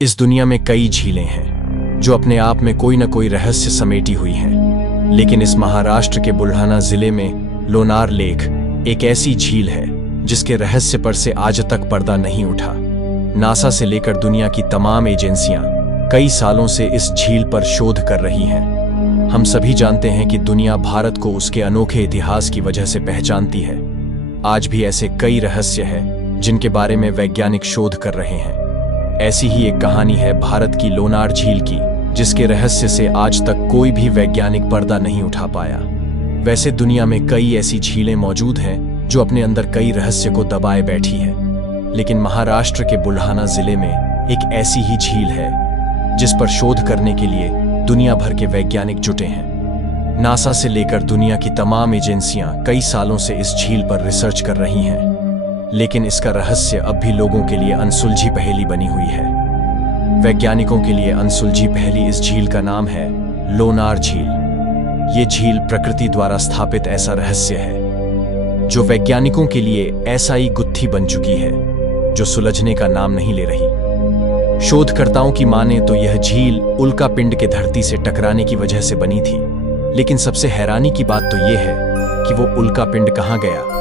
इस दुनिया में कई झीलें हैं जो अपने आप में कोई न कोई रहस्य समेटी हुई हैं, लेकिन इस महाराष्ट्र के बुलढाना जिले में लोनार लेक एक ऐसी झील है जिसके रहस्य पर से आज तक पर्दा नहीं उठा। नासा से लेकर दुनिया की तमाम एजेंसियां कई सालों से इस झील पर शोध कर रही हैं। हम सभी जानते हैं कि दुनिया भारत को उसके अनोखे इतिहास की वजह से पहचानती है। आज भी ऐसे कई रहस्य हैं जिनके बारे में वैज्ञानिक शोध कर रहे हैं। ऐसी ही एक कहानी है भारत की लोनार झील की, जिसके रहस्य से आज तक कोई भी वैज्ञानिक पर्दा नहीं उठा पाया। वैसे दुनिया में कई ऐसी झीलें मौजूद हैं जो अपने अंदर कई रहस्य को दबाए बैठी हैं, लेकिन महाराष्ट्र के बुलढाना जिले में एक ऐसी ही झील है जिस पर शोध करने के लिए दुनिया भर के वैज्ञानिक जुटे हैं। नासा से लेकर दुनिया की तमाम एजेंसियां कई सालों से इस झील पर रिसर्च कर रही हैं, लेकिन इसका रहस्य अब भी लोगों के लिए अनसुलझी पहेली बनी हुई है। वैज्ञानिकों के लिए अनसुलझी पहेली इस झील का नाम है लोनार झील। ये झील प्रकृति द्वारा स्थापित ऐसा रहस्य है जो वैज्ञानिकों के लिए ऐसा ही गुत्थी बन चुकी है जो सुलझने का नाम नहीं ले रही। शोधकर्ताओं की माने तो यह झील उल्का पिंड के धरती से टकराने की वजह से बनी थी, लेकिन सबसे हैरानी की बात तो यह है कि वो उल्का पिंड कहाँ गया,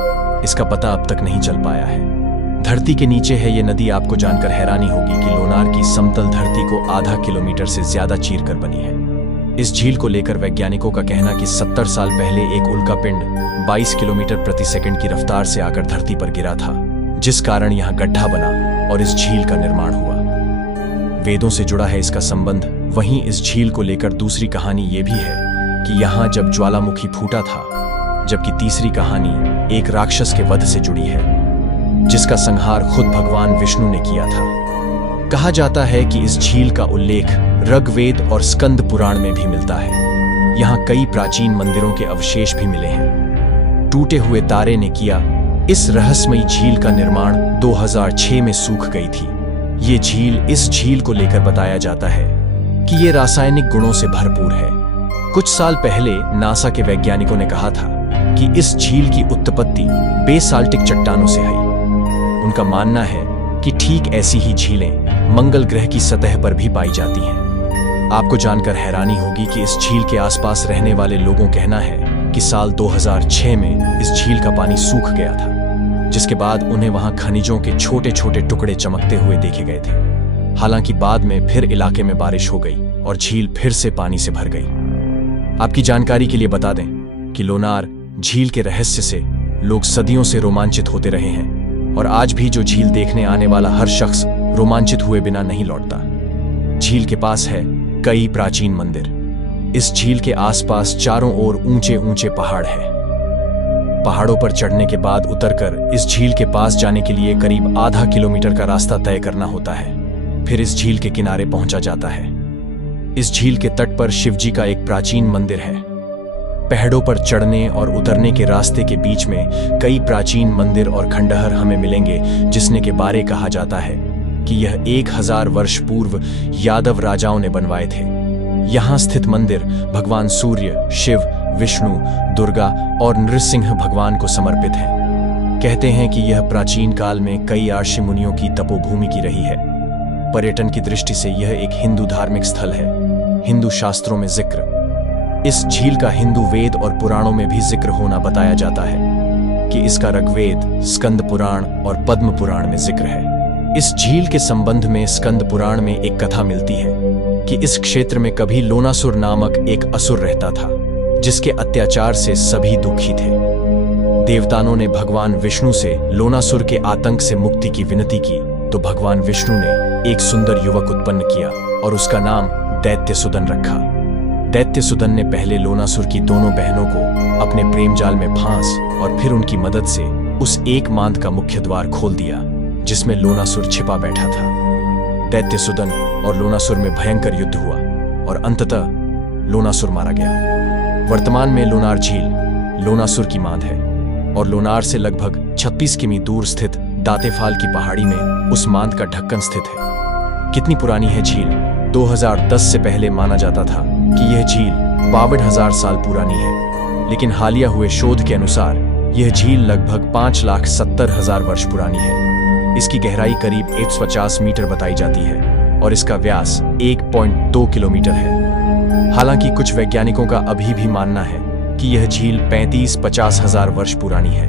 इसका पता अब तक नहीं चल पाया है। धरती के नीचे है ये नदी। आपको जानकर हैरानी होगी कि लोनार की समतल धरती को आधा किलोमीटर से ज्यादा चीरकर बनी है। इस झील को लेकर वैज्ञानिकों का कहना कि 70 साल पहले एक उल्का पिंड 22 किलोमीटर प्रति सेकंड की रफ्तार से आकर धरती पर गिरा था, जिस कारण यहाँ गड्ढा बना और इस झील का निर्माण हुआ। वेदों से जुड़ा है इसका संबंध। वहीं इस झील को लेकर दूसरी कहानी ये भी है कि यहाँ जब ज्वालामुखी फूटा था, जबकि तीसरी कहानी एक राक्षस के वध से जुड़ी है जिसका संहार खुद भगवान विष्णु ने किया था। कहा जाता है कि इस झील का उल्लेख ऋग्वेद और स्कंद पुराण में भी मिलता है। यहाँ कई प्राचीन मंदिरों के अवशेष भी मिले हैं। टूटे हुए तारे ने किया इस रहस्यमयी झील का निर्माण 2006 में सूख गई थी। ये झील इस झील को लेकर बताया जाता है कि ये रासायनिक गुणों से भरपूर है। कुछ साल पहले नासा के वैज्ञानिकों ने कहा था कि इस झील की उत्पत्ति बेसाल्टिक चट्टानों से है। उनका मानना है कि ठीक ऐसी ही झीलें मंगल ग्रह की सतह पर भी पाई जाती हैं। आपको जानकर हैरानी होगी कि इस झील के आसपास रहने वाले लोगों कहना है कि साल 2006 में इस झील का पानी सूख गया था, जिसके बाद उन्हें वहां खनिजों के छोटे छोटे टुकड़े चमकते हुए देखे गए थे। हालांकि बाद में फिर इलाके में बारिश हो गई और झील फिर से पानी से भर गई। आपकी जानकारी के लिए बता दें कि लोनार झील के रहस्य से लोग सदियों से रोमांचित होते रहे हैं और आज भी जो झील देखने आने वाला हर शख्स रोमांचित हुए बिना नहीं लौटता। झील के पास है कई प्राचीन मंदिर। इस झील के आसपास चारों ओर ऊंचे ऊंचे पहाड़ हैं। पहाड़ों पर चढ़ने के बाद उतरकर इस झील के पास जाने के लिए करीब आधा किलोमीटर का रास्ता तय करना होता है। फिर इस झील के किनारे पहुंचा जाता है। इस झील के तट पर शिवजी का एक प्राचीन मंदिर है। पहाड़ों पर चढ़ने और उतरने के रास्ते के बीच में कई प्राचीन मंदिर और खंडहर हमें मिलेंगे, जिसने के बारे कहा जाता है कि यह 1000 वर्ष पूर्व यादव राजाओं ने बनवाए थे। यहाँ स्थित मंदिर भगवान सूर्य, शिव, विष्णु, दुर्गा और नृसिंह भगवान को समर्पित हैं। कहते हैं कि यह प्राचीन काल में कई ऋषि मुनियों की तपोभूमि की रही है। पर्यटन की दृष्टि से यह एक हिंदू धार्मिक स्थल है। हिंदू शास्त्रों में जिक्र इस झील का हिंदू वेद और पुराणों में भी जिक्र होना बताया जाता है कि इसका ऋग्वेद, स्कंद पुराण और पद्म पुराण में जिक्र है। इस झील के संबंध में स्कंद पुराण में एक कथा मिलती है कि इस क्षेत्र में कभी लोनासुर नामक एक असुर रहता था, जिसके अत्याचार से सभी दुखी थे। देवताओं ने भगवान विष्णु से लोनासुर के आतंक से मुक्ति की विनती की तो भगवान विष्णु ने एक सुंदर युवक उत्पन्न किया और उसका नाम दैत्यसुदन रखा। दैत्यसुदन ने पहले लोनासुर की दोनों बहनों को अपने प्रेम जाल में फांस और फिर उनकी मदद से उस एक मांद का मुख्य द्वार खोल दिया जिसमें लोनासुर छिपा बैठा था। दैत्यसुदन और लोनासुर में भयंकर युद्ध हुआ और अंततः लोनासुर मारा गया। वर्तमान में लोनार झील लोनासुर की मांद है और लोनार से लगभग 36 किमी दूर स्थित दातेफाल की पहाड़ी में उस मांद का ढक्कन स्थित है। कितनी पुरानी है झील? 2010 से पहले माना जाता था कि यह झील 52,000 साल पुरानी है, लेकिन हालिया हुए शोध के अनुसार यह झील लगभग 5,70,000 वर्ष पुरानी है। इसकी गहराई करीब 150 मीटर बताई जाती है। और इसका व्यास 1.2 किलोमीटर है। हालांकि कुछ वैज्ञानिकों का अभी भी मानना है कि यह झील 35-50 हजार वर्ष पुरानी है।